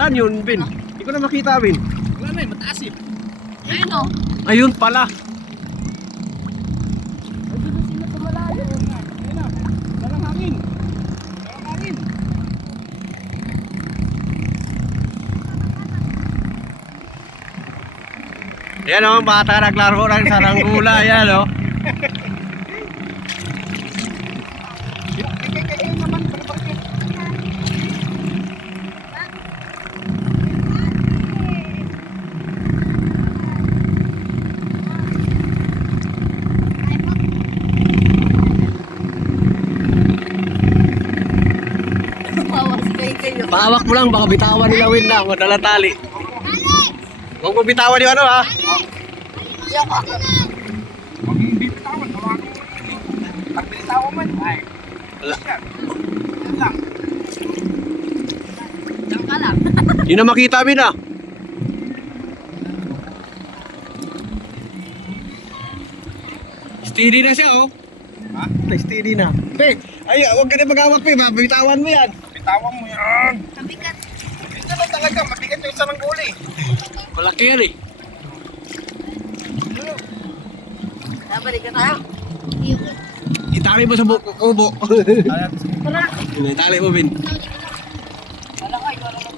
Saan yun, Bin? Hindi ko na makita, Bin. Wala na eh, mataas eh. Ayun o. Ayun pala. Sino sa malayo? Ayun na, walang hangin. Walang hangin. Yan o, bata naglaro ng saranggula. Yan o. Kaya naman, balik-balik. Bawas kayo. Pahawak mo lang, baka bitawan nila Win na. Madala tali. Huwag mo bitawan yung ano ha. Huwag mong bitawan, hawakan mo. Pag binitawan man, ay. Wala. Yan lang. Diyan ka lang. Hindi na makita, Bin ah. Steady na siya oh. Ha? Steady na. Pe, ay, huwag ka na mag-awak, Pe. Bitawan mo yan. Bitawan mo yan. Kabigat. Ito na talaga, mabigat yung sarangguli. Malaki yan eh. Nabalik ka tayo. Itali mo sa kubo. Ayan. Tara. Itali mo, Bin. Tara.